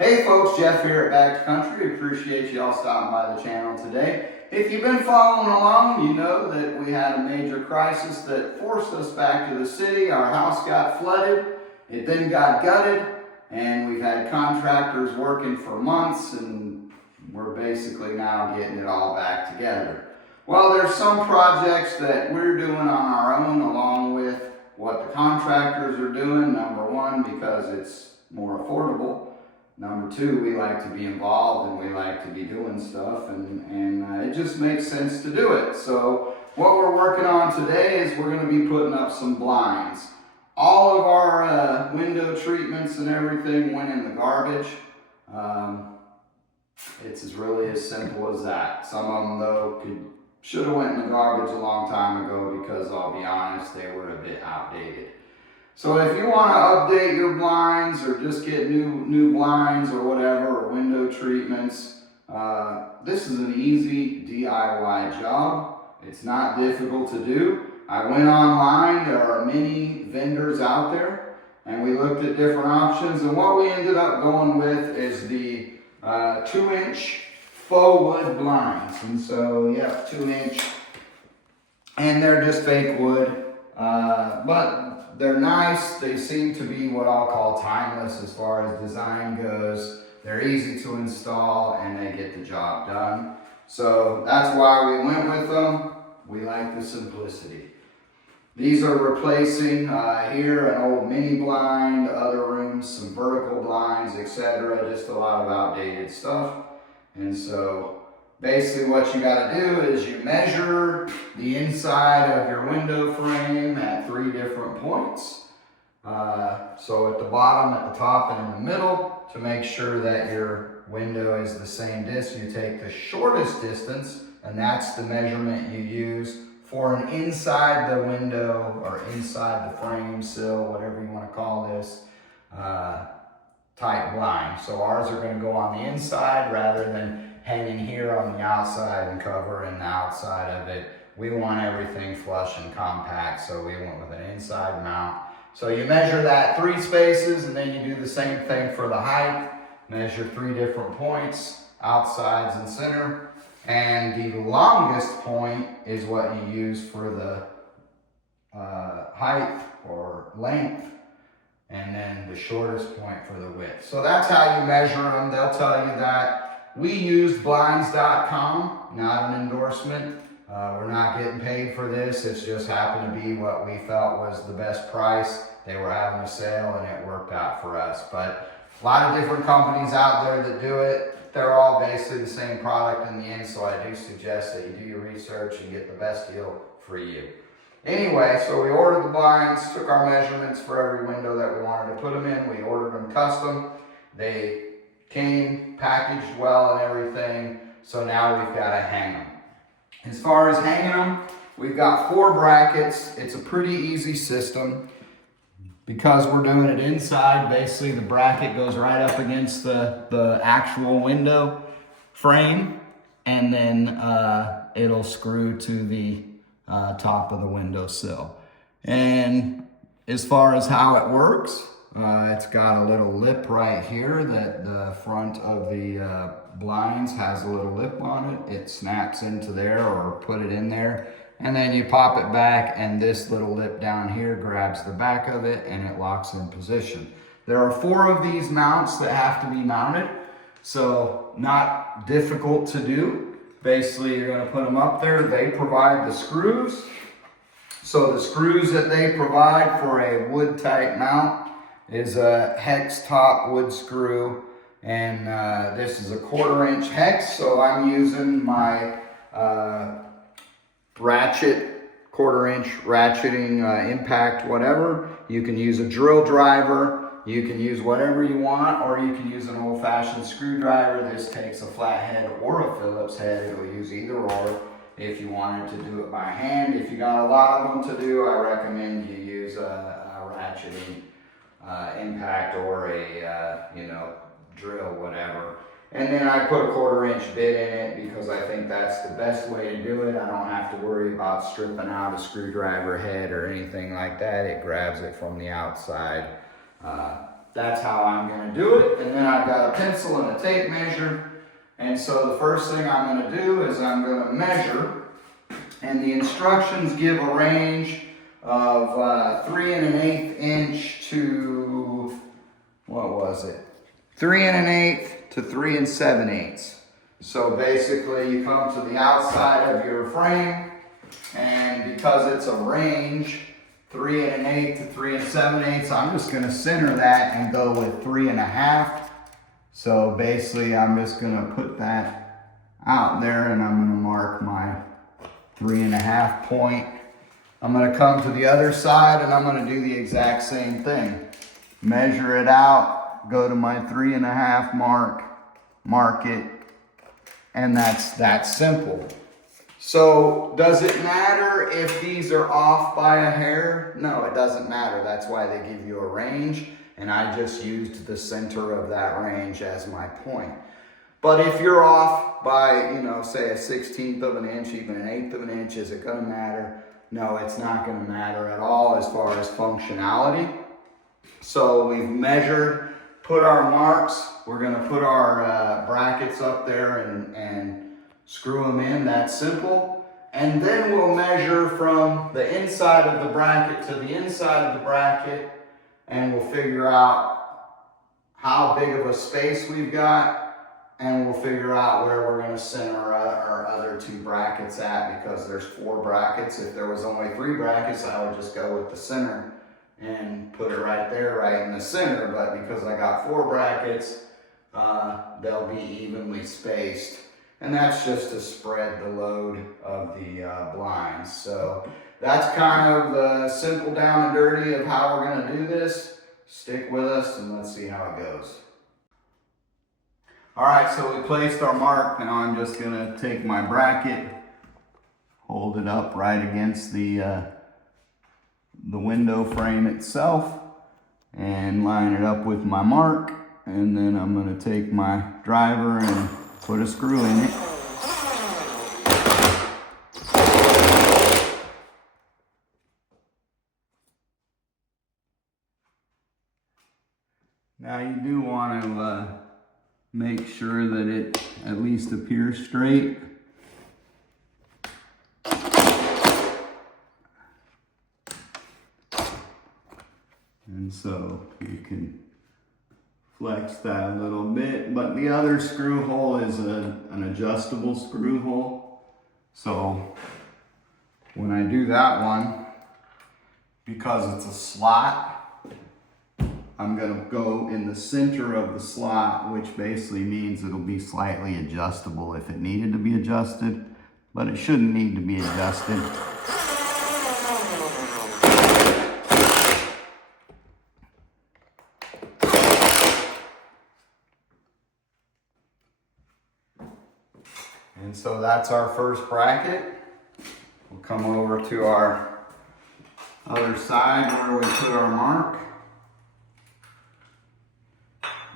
Hey folks, Jeff here at Back to Country. Appreciate you all stopping by the channel today. If you've been following along, you know that we had a major crisis that forced us back to the city. Our house got flooded, it then got gutted, and we've had contractors working for months, and we're basically now getting it all back together. Well, there's some projects that we're doing on our own along with what the contractors are doing. Number one, because it's more affordable. Number two, we like to be involved and we like to be doing stuff, and it just makes sense to do it. So what we're working on today is we're going to be putting up some blinds. All of our window treatments and everything went in the garbage. It's really as simple as that. Some of them though should have went in the garbage a long time ago because I'll be honest, they were a bit outdated. So if you want to update your blinds or just get new blinds or whatever, or window treatments, this is an easy DIY job. It's not difficult to do. I went online, there are many vendors out there, and we looked at different options, and what we ended up going with is the 2-inch faux wood blinds. And so, yeah, 2-inch, and they're just fake wood, but they're nice. They seem to be what I'll call timeless as far as design goes. They're easy to install and they get the job done. So that's why we went with them. We like the simplicity. These are replacing here an old mini blind, other rooms, some vertical blinds, etc. Just a lot of outdated stuff. And so basically what you got to do is you measure the inside of your window frame at 3 different points. So at the bottom, at the top, and in the middle, to make sure that your window is the same distance. You take the shortest distance, and that's the measurement you use for an inside the window or inside the frame, sill, whatever you want to call this, type blind. So ours are going to go on the inside rather than hanging here on the outside and covering the outside of it. We want everything flush and compact, so we went with an inside mount. So you measure that 3 spaces, and then you do the same thing for the height. Measure 3 different points, outsides and center. And the longest point is what you use for the height or length, and then the shortest point for the width. So that's how you measure them. They'll tell you that. We used blinds.com, not an endorsement. We're not getting paid for this. It's just happened to be what we felt was the best price. They were having a sale and it worked out for us. But a lot of different companies out there that do it. They're all basically the same product in the end, so I do suggest that you do your research and get the best deal for you. Anyway, so we ordered the blinds, took our measurements for every window that we wanted to put them in. We ordered them custom. They came packaged well and everything, so now we've got to hang them. As far as hanging them, we've got 4 brackets. It's a pretty easy system. Because we're doing it inside, basically the bracket goes right up against the actual window frame, and then it'll screw to the top of the windowsill. And as far as how it works, it's got a little lip right here that the front of the blinds has a little lip on it. It snaps into there, or put it in there, and then you pop it back, and this little lip down here grabs the back of it and it locks in position. There are 4 of these mounts that have to be mounted, so not difficult to do. Basically, you're going to put them up there. They provide the screws. So the screws that they provide for a wood type mount is a hex top wood screw, and this is a 1/4-inch hex, so I'm using my ratchet, 1/4-inch ratcheting impact, whatever. You can use a drill driver, you can use whatever you want, or you can use an old-fashioned screwdriver. This takes a flathead or a Phillips head. It'll use either or if you wanted to do it by hand. If you got a lot of them to do, I recommend you use a ratcheting impact or a drill, whatever. And then I put a 1/4-inch bit in it because I think that's the best way to do it. I don't have to worry about stripping out a screwdriver head or anything like that. It grabs it from the outside that's how I'm gonna do it. And then I've got a pencil and a tape measure. And so the first thing I'm gonna do is I'm gonna measure, and the instructions give a range of 3 1/8 inch to, what was it? 3 1/8 to 3 7/8. So basically you come to the outside of your frame, and because it's a range, 3 1/8 to 3 7/8, I'm just gonna center that and go with 3 1/2. So basically I'm just gonna put that out there, and I'm gonna mark my 3 1/2 point. I'm gonna come to the other side and I'm gonna do the exact same thing. Measure it out, go to my 3 1/2 mark it, and that's that simple. So does it matter if these are off by a hair? No, it doesn't matter. That's why they give you a range, and I just used the center of that range as my point. But if you're off by, you know, say a 1/16 of an inch, even an 1/8 of an inch, is it gonna matter? No, it's not gonna matter at all as far as functionality. So we've measured, put our marks, we're gonna put our brackets up there and screw them in, that's simple. And then we'll measure from the inside of the bracket to the inside of the bracket, and we'll figure out how big of a space we've got, and we'll figure out where we're gonna center our other 2 brackets at, because there's 4 brackets. If there was only 3 brackets, I would just go with the center and put it right there, right in the center. But because I got 4 brackets, they'll be evenly spaced. And that's just to spread the load of the blinds. So that's kind of the simple down and dirty of how we're gonna do this. Stick with us and let's see how it goes. All right, so we placed our mark. Now I'm just gonna take my bracket, hold it up right against the window frame itself, and line it up with my mark. And then I'm gonna take my driver and put a screw in it. Now you do want to make sure that it at least appears straight. And so you can flex that a little bit, but the other screw hole is an adjustable screw hole. So when I do that one, because it's a slot, I'm gonna go in the center of the slot, which basically means it'll be slightly adjustable if it needed to be adjusted, but it shouldn't need to be adjusted. And so that's our first bracket. We'll come over to our other side where we put our mark.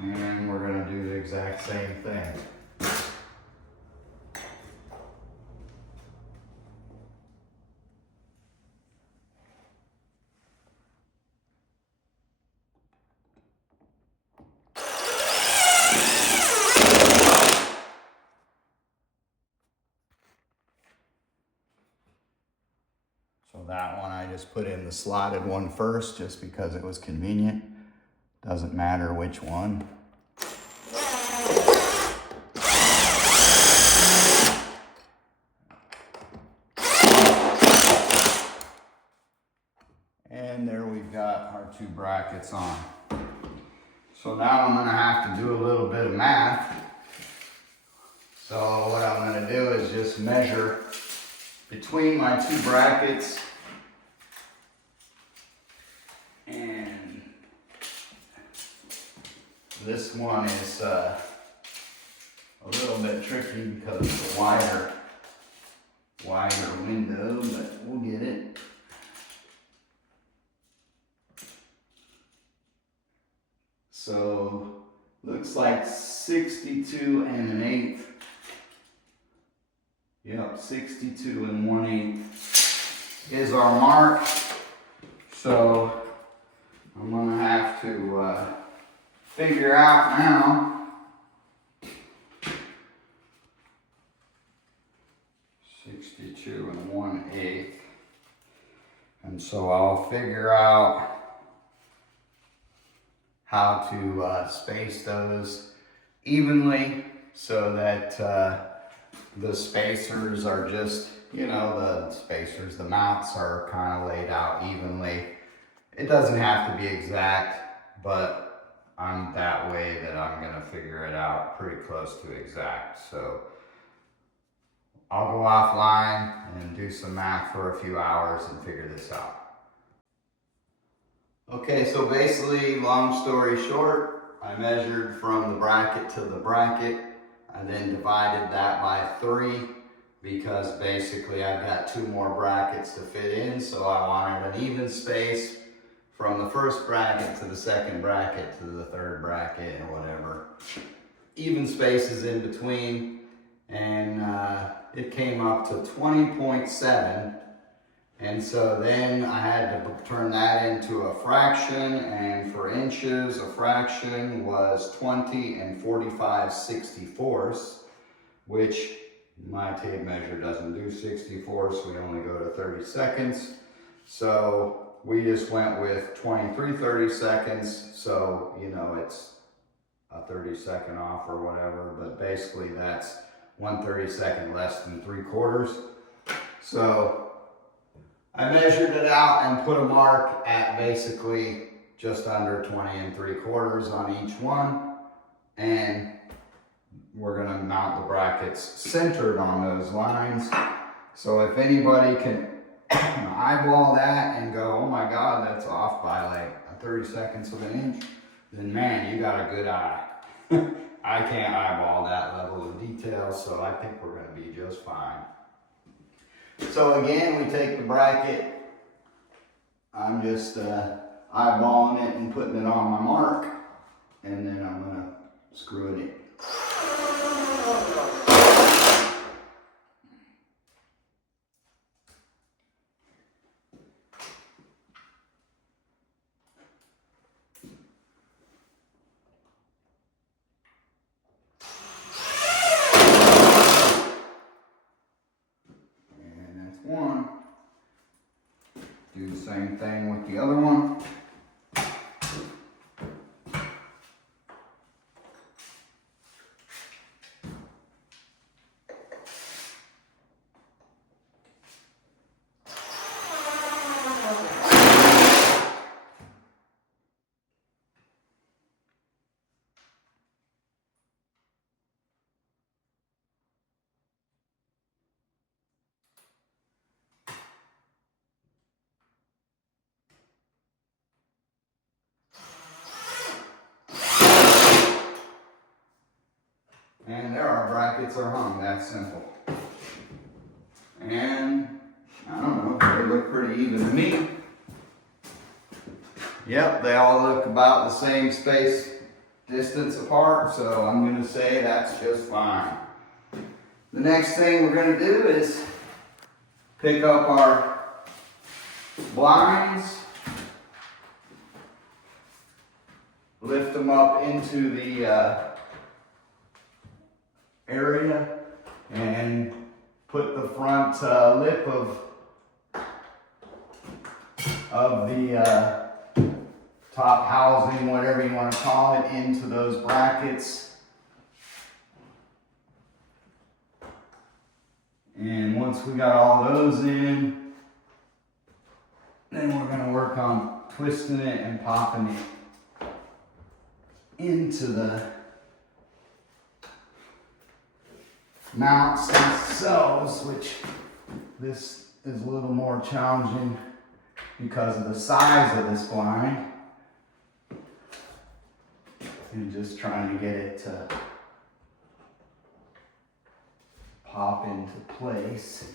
And we're gonna do the exact same thing. So that one I just put in the slotted one first just because it was convenient. Doesn't matter which one. And there we've got our 2 brackets on. So now I'm gonna have to do a little bit of math. So what I'm gonna do is just measure between my 2 brackets, and this one is a little bit tricky because it's a wider window, but we'll get it. So looks like 62 1/8. Yep, 62 1/8 is our mark. So I'm gonna have to figure out now (62 1/8), and so I'll figure out how to space those evenly so that the spacers are just, you know, the mounts are kind of laid out evenly. It doesn't have to be exact, but I'm that way that I'm gonna figure it out pretty close to exact. So I'll go offline and do some math for a few hours and figure this out. Okay, so basically, long story short, I measured from the bracket to the bracket. I then divided that by 3 because basically I've got 2 more brackets to fit in, so I wanted an even space from the first bracket to the second bracket to the third bracket or whatever. Even spaces in between, and it came up to 20.7. And so then I had to turn that into a fraction, and for inches, a fraction was 20 and 45/64, which my tape measure doesn't do 64, we only go to 30 seconds. So we just went with 23 30-seconds, so you know it's a 30-second off or whatever, but basically that's 1 32nd less than 3/4. So I measured it out and put a mark at basically just under 20 3/4 on each one. And we're gonna mount the brackets centered on those lines. So if anybody can eyeball that and go, oh my God, that's off by like 30 seconds of an inch, then man, you got a good eye. I can't eyeball that level of detail, so I think we're gonna be just fine. So again, we take the bracket, I'm just eyeballing it and putting it on my mark, and then I'm going to screw it in. One. Do the same thing with the other one. And there our brackets are hung, that's simple. And I don't know, they look pretty even to me. Yep, they all look about the same space distance apart, so I'm gonna say that's just fine. The next thing we're gonna do is pick up our blinds, lift them up into the area, and put the front lip of the top housing, whatever you want to call it, into those brackets. And once we got all those in, then we're going to work on twisting it and popping it into the mounts themselves, which this is a little more challenging because of the size of this blind. And just trying to get it to pop into place.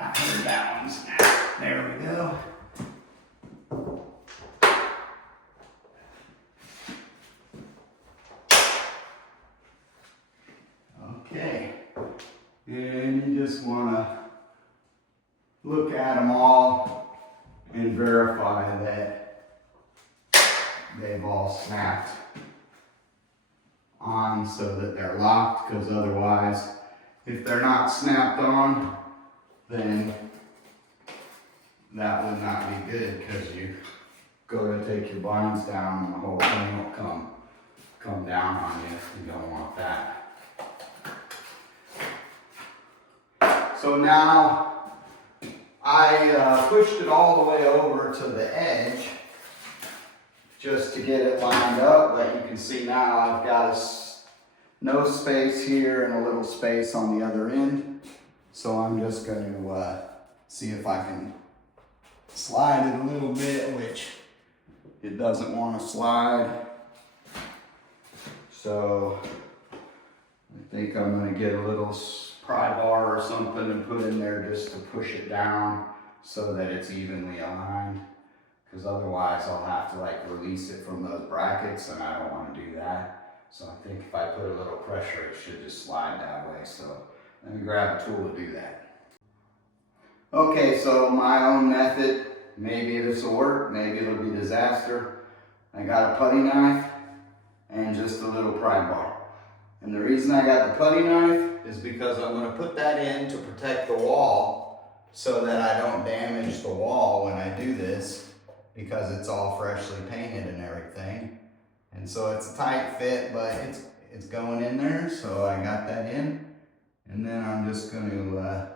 I heard that one snap. There we go. Okay. And you just want to look at them all and verify that they've all snapped on so that they're locked, because otherwise, if they're not snapped on, then that would not be good, because you go to take your blinds down and the whole thing will come down on you. You don't want that. So now I pushed it all the way over to the edge just to get it lined up, but you can see now I've got no space here and a little space on the other end. So I'm just going to see if I can slide it a little bit, which it doesn't want to slide. So I think I'm going to get a little pry bar or something and put in there just to push it down so that it's evenly aligned. Because otherwise I'll have to like release it from those brackets, and I don't want to do that. So I think if I put a little pressure, it should just slide that way. So let me grab a tool to do that. Okay, so my own method, maybe this will work, maybe it'll be a disaster. I got a putty knife and just a little pry bar. And the reason I got the putty knife is because I'm going to put that in to protect the wall so that I don't damage the wall when I do this, because it's all freshly painted and everything. And so it's a tight fit, but it's going in there, so I got that in. And then I'm just going to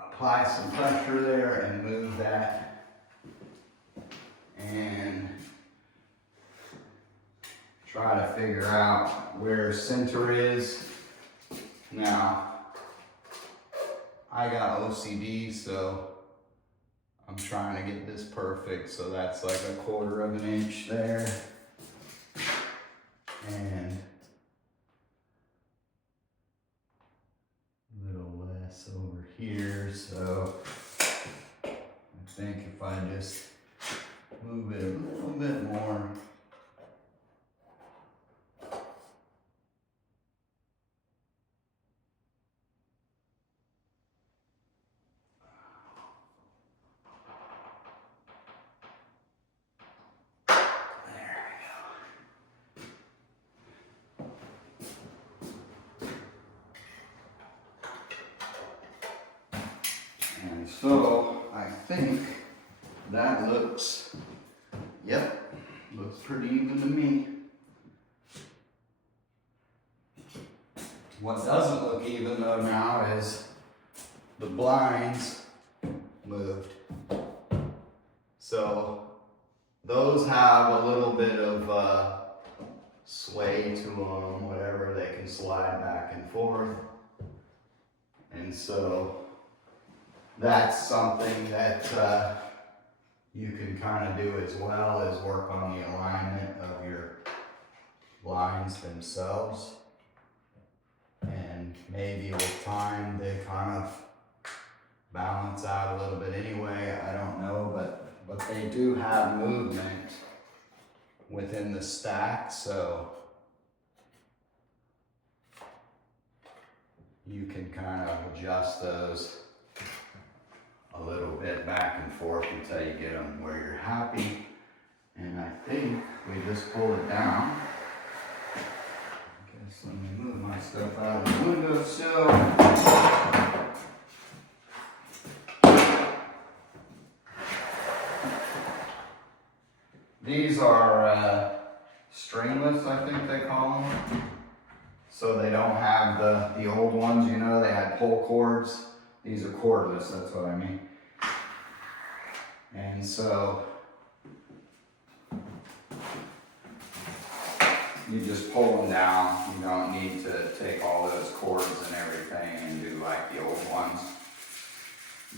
apply some pressure there and move that. And try to figure out where center is. Now, I got OCD, so I'm trying to get this perfect, so that's like 1/4 of an inch there. And a little less over here, so I think if I just move it a little bit more. And so I think that looks, yep, looks pretty even to me. What doesn't look even though now is the blinds moved. So those have a little bit of sway to them, whatever, they can slide back and forth. And so that's something that you can kind of do as well, as work on the alignment of your blinds themselves. And maybe with time they kind of balance out a little bit anyway, I don't know, but they do have movement within the stack, so you can kind of adjust those a little bit back and forth until you get them where you're happy. And I think we just pull it down. I guess let me move my stuff out of the windowsill. These are stringless, I think they call them. So they don't have the old ones, you know, they had pull cords. These are cordless, that's what I mean. And so you just pull them down. You don't need to take all those cords and everything and do like the old ones.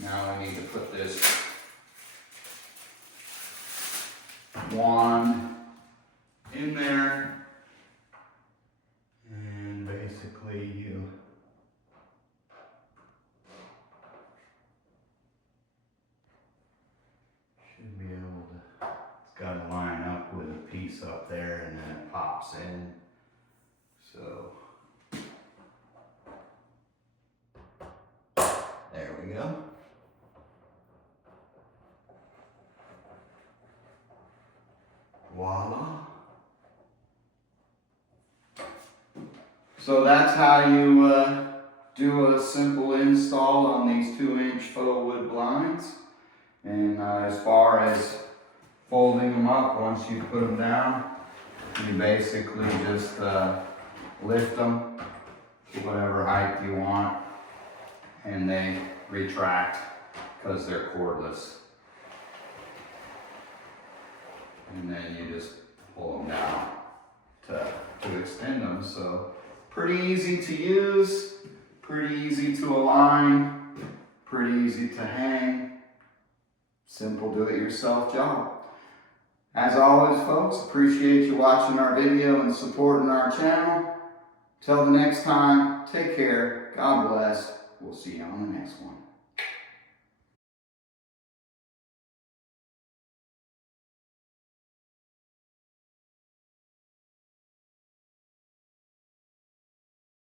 Now I need to put this wand in there, and basically you should be able to, it's got to line up with a piece up there and then it pops in. So there we go. So that's how you do a simple install on these 2-inch faux wood blinds. And as far as folding them up, once you put them down, you basically just lift them to whatever height you want, and they retract because they're cordless. And then you just pull them down to extend them. So pretty easy to use, pretty easy to align, pretty easy to hang. Simple do-it-yourself job. As always, folks, appreciate you watching our video and supporting our channel. Till the next time, take care, God bless. We'll see you on the next one.